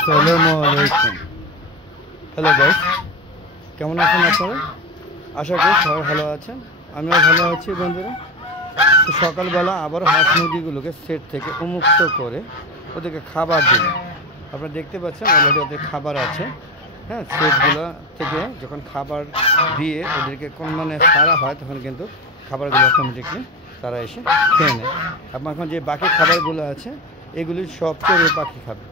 আসসালামু আলাইকুম। Hello guys, কেমন আছেন আপনারা? আশা করি সবাই ভালো আছেন, আমিও ভালো আছি বন্ধুরা। তো সকালবেলা আবার হাঁস মুরগিগুলোকে সেট থেকে উন্মুক্ত করে ওদেরকে খাবার দিন। আপনারা দেখতে পাচ্ছেন অলরেডি ওদের খাবার আছে। হ্যাঁ, সেটগুলো থেকে যখন খাবার দিয়ে ওদেরকে কোন মানে ছাড়া হয় তখন কিন্তু খাবারগুলো অটোমেটিকলি তারা এসে খেয়ে নেয়। আপনার এখন যে বাকি খাবারগুলো আছে এগুলি সব চড়ুই পাখি খাবে।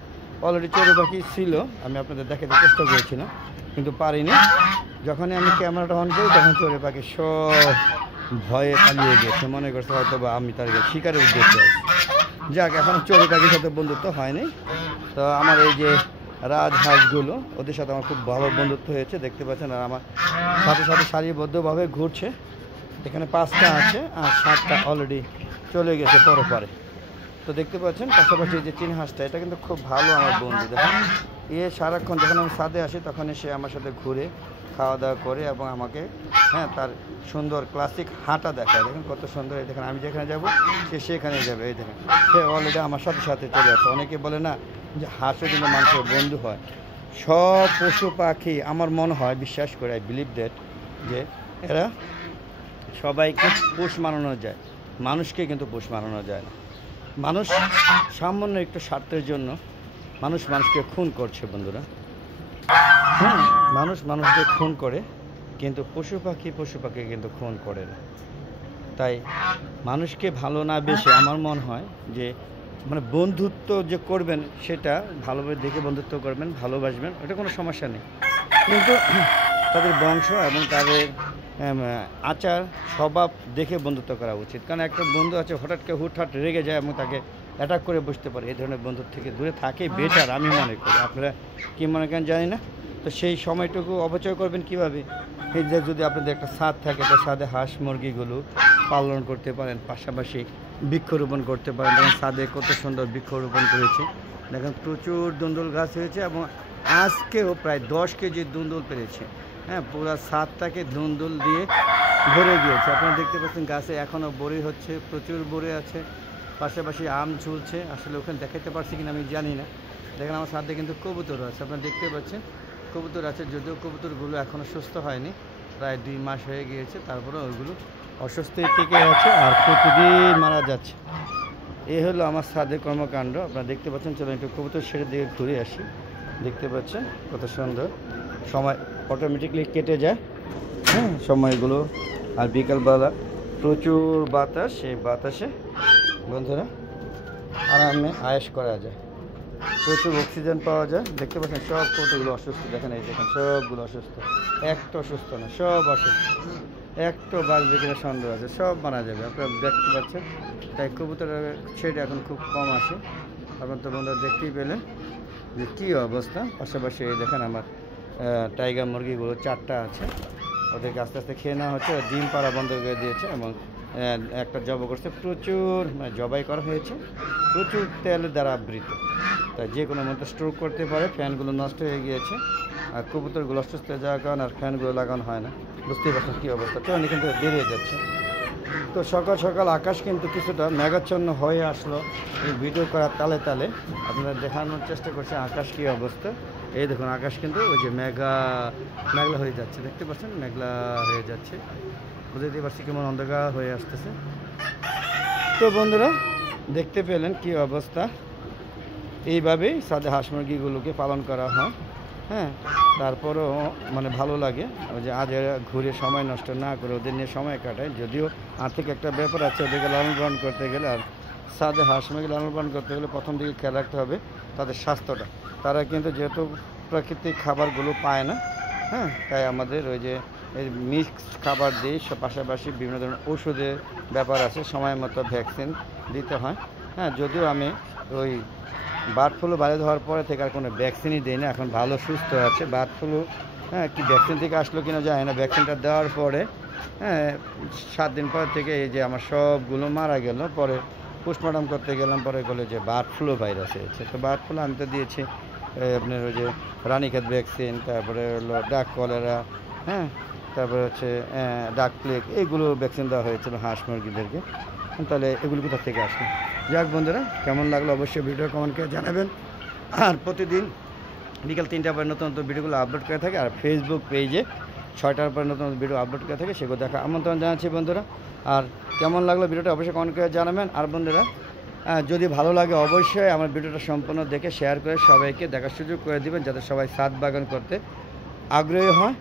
অলরেডি চড়ুই পাখি ছিল, আমি আপনাদের দেখাতে চেষ্টা করেছিলাম কিন্তু পারিনি। যখনই আমি ক্যামেরাটা অন করি তখন চড়ুই পাখি সব ভয়ে পালিয়ে গেছে, মনে করছে হয়তো বা আমি তার শিকারের উদ্দেশ্যে আছি। যাক, এখন চড়ুই পাখির সাথে বন্ধুত্ব হয়নি। তো আমার এই যে রাজহাঁসগুলো, ওদের সাথে আমার খুব ভালো বন্ধুত্ব হয়েছে, দেখতে পাচ্ছেন। আর আমার সাথে সাথে সারিবদ্ধভাবে ঘুরছে। এখানে 5টা আছে আর 7টা অলরেডি চলে গেছে পরপারে। তো দেখতে পাচ্ছেন পাশাপাশি যে চীন হাঁসটা, এটা কিন্তু খুব ভালো আমার বন্ধু। দেখেন সারাক্ষণ যখন আমি ছাদে আসি তখন সে আমার সাথে ঘুরে খাওয়া দাওয়া করে এবং আমাকে তার সুন্দর ক্লাসিক হাঁটা দেখায়। দেখেন কত সুন্দর। এই দেখেন আমি যেখানে যাব সে সেখানে যাবে। এই দেখেন সে অলরেডি আমার সাথে সাথে চলে আসে। অনেকে বলে না যে হাঁসও কিন্তু মানুষের বন্ধু হয়। সব পশু পাখি আমার মনে হয়, বিশ্বাস করে, আই বিলিভ দ্যাট, যে এরা সবাইকে পোষ মানানো যায়, মানুষকে কিন্তু পোষ মানানো যায় না। মানুষ সামান্য একটু স্বার্থের জন্য মানুষকে খুন করছে বন্ধুরা। মানুষ মানুষকে খুন করে কিন্তু পশু পাখি কিন্তু খুন করে না। তাই মানুষকে ভালো না বেশি আমার মনে হয় যে মানে বন্ধুত্ব যে করবেন সেটা ভালোভাবে দেখে বন্ধুত্ব করবেন, ভালোবাসবেন, এটা কোনো সমস্যা নেই। কিন্তু তাদের বংশ এবং তাদের আচার স্বভাব দেখে বন্ধুত্ব করা উচিত। কারণ একটা বন্ধু আছে হুটহাট রেগে যায় এবং তাকে অ্যাটাক করে বসতে পারে। এই ধরনের বন্ধুর থেকে দূরে থাকে বেটার আমি মনে করি। আপনারা কী মনে করেন জানি না। তো সেই সময়টুকু অপচয় করবেন কীভাবে? এই যে যদি আপনাদের একটা ছাদ থাকে, তো ছাদে হাঁস মুরগিগুলো পালন করতে পারেন, পাশাপাশি বৃক্ষরোপণ করতে পারেন। দেখেন ছাদে কত সুন্দর বৃক্ষরোপণ করেছে। দেখেন প্রচুর দুন্দুল গাছ হয়েছে এবং আজকেও প্রায় 10 কেজি দুন্দুল পেরেছে। পুরো ছাদটাকে দুন্দুল দিয়ে ভরে গিয়েছে। আপনারা দেখতে পাচ্ছেন গাছে এখনও বড়ি হচ্ছে, প্রচুর বড়ি আছে, পাশাপাশি আম ঝুলছে। আসলে ওখানে দেখাতে পারছি কিনা আমি জানি না। দেখেন আমার ছাদে কিন্তু কবুতর আছে, আপনারা দেখতে পাচ্ছেন কবুতর আছে। যদিও কবুতরগুলো এখনও সুস্থ হয়নি, প্রায় 2 মাস হয়ে গিয়েছে, তারপরে ওইগুলো অসুস্থই টিকে আছে আর প্রতিদিন মারা যাচ্ছে। এই হলো আমার ছাদের কর্মকাণ্ড। আপনারা দেখতে পাচ্ছেন। চলুন একটু কবুতর ছেড়ে দিয়ে ঘুরে আসি। দেখতে পাচ্ছেন কত সুন্দর, সময় অটোমেটিকলি কেটে যায় সময়গুলো। আর বিকালবেলা প্রচুর বাতাস, সেই বাতাসে বন্ধুরা আরামে আয়েশ করা যায়, প্রচুর অক্সিজেন পাওয়া যায়। দেখতে পাচ্ছেন সব কবুতরগুলো অসুস্থ। দেখেন এই দেখেন সবগুলো অসুস্থ, একটা অসুস্থ না, সব অসুস্থ। একটা বাঁচবে কিনা সন্দেহ আছে, সব মারা যাবে। আপনারা দেখতে পাচ্ছেন। তাই কবুতরের ছেড়ে এখন খুব কম আসে। আপনার তো বন্ধুরা দেখতেই পেলেন যে কী অবস্থা। পাশাপাশি দেখেন আমার টাইগার মুরগিগুলো 4টা আছে, ওদেরকে আস্তে আস্তে খেয়ে নেওয়া হচ্ছে। ডিম পাড়া বন্ধ করে দিয়েছে এবং একটা জব করছে, প্রচুর জবাই করা হয়েছে, প্রচুর তেলের দ্বারা আবৃত। তাই যে কোনো মতো স্ট্রোক করতে পারে। ফ্যানগুলো নষ্ট হয়ে গিয়েছে আর কবুতরগুলো অসুস্থ হয়ে যাওয়ার কারণে আর ফ্যানগুলো লাগানো হয় না। বুঝতেই পারছেন কী অবস্থা। চলুন কিন্তু বেরিয়ে যাচ্ছে। তো সকাল সকাল আকাশ কিন্তু কিছুটা মেঘাচ্ছন্ন হয়ে আসলো। এই ভিডিও করার তালে তালে আপনারা দেখানোর চেষ্টা করছে আকাশ কী অবস্থা। এই দেখুন আকাশ কিন্তু ওই যে মেঘলা হয়ে যাচ্ছে, দেখতে পাচ্ছেন মেঘলা হয়ে যাচ্ছে। বুঝতেই পারছি কেমন অন্ধকার হয়ে আসতেছে। তো বন্ধুরা দেখতে পেলেন কী অবস্থা। এইভাবেই ছাদে হাঁস মুরগিগুলোকে পালন করা হয়। তারপরেও মানে ভালো লাগে যে আজ ঘুরে সময় নষ্ট না করে ওদের নিয়ে সময় কাটায়। যদিও আর্থিক একটা ব্যাপার আছে ওদেরকে লালন পালন করতে গেলে, আর ছাদে হাঁস মুরগি লালন পালন করতে গেলে প্রথম দিকে খেয়াল রাখতে হবে তাদের স্বাস্থ্যটা। তারা কিন্তু যেহেতু প্রাকৃতিক খাবারগুলো পায় না, তাই আমাদের ওই যে মিক্সড খাবার দিই, পাশাপাশি বিভিন্ন ধরনের ওষুধের ব্যাপার আছে, সময় মতো ভ্যাকসিন দিতে হয়। যদিও আমি ওই বার্ড ফ্লু বাইরে হওয়ার পরে থেকে আর কোনো ভ্যাকসিনই দিই না, এখন ভালো সুস্থ আছে। বার্ড ফ্লু কি ভ্যাকসিন থেকে আসলো কিনা যায় না। ভ্যাকসিনটা দেওয়ার পরে 7 দিন পর থেকে এই যে আমার সবগুলো মারা গেল। পরে পোস্টমর্টম করতে গেলাম, পরে বলে যে বার্ড ফ্লু ভাইরাস হয়েছে। তো বার্ড ফ্লু আমি তো দিয়েছি আপনার ওই যে রানীক্ষেত ভ্যাকসিন, তারপরে হলো ডাক কলেরা, তারপরে হচ্ছে ডাক প্লেগ, এইগুলো ভ্যাকসিন দেওয়া হয়েছিল হাঁস মুরগিদেরকে। তাহলে এগুলো কোথা থেকে আসলো? যাক বন্ধুরা, কেমন লাগলো অবশ্যই ভিডিও কমেন্ট করে জানাবেন। আর প্রতিদিন বিকাল 3টার পরে নতুন নতুন ভিডিওগুলো আপলোড করে থাকে। আর ফেসবুক পেজে 6টার পরে নতুন নতুন ভিডিও আপলোড করে থাকে, সেগুলো দেখা আমন্ত্রণ জানাচ্ছি বন্ধুরা। আর কেমন লাগলো ভিডিওটা অবশ্যই কমেন্ট করে জানাবেন। আর বন্ধুরা যদি ভালো লাগে অবশ্যই আমার ভিডিওটা সম্পূর্ণ দেখে শেয়ার করে সবাইকে দেখার সুযোগ করে দিবেন, যাতে সবাই ছাদ বাগান করতে আগ্রহী হয়।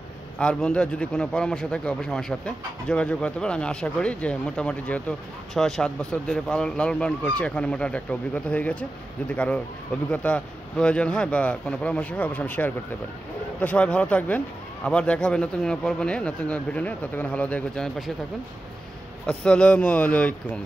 আর বন্ধুরা যদি কোনো পরামর্শ থাকে অবশ্যই আমার সাথে যোগাযোগ করতে পারেন। আমি আশা করি যে মোটামুটি যেহেতু 6-7 বছর ধরে লালন পালন করছি, এখন মোটামুটি একটা অভিজ্ঞতা হয়ে গেছে। যদি কারো অভিজ্ঞতা প্রয়োজন হয় বা কোনো পরামর্শ হয় অবশ্যই আমি শেয়ার করতে পারি। তো সবাই ভালো থাকবেন, আবার দেখা হবে নতুন কোনো পর্ব নিয়ে, নতুন কোনো ভিডিও নিয়ে। ততক্ষণ ভালো দেখো, চ্যানেল পাশে থাকুন। আসসালামু আলাইকুম।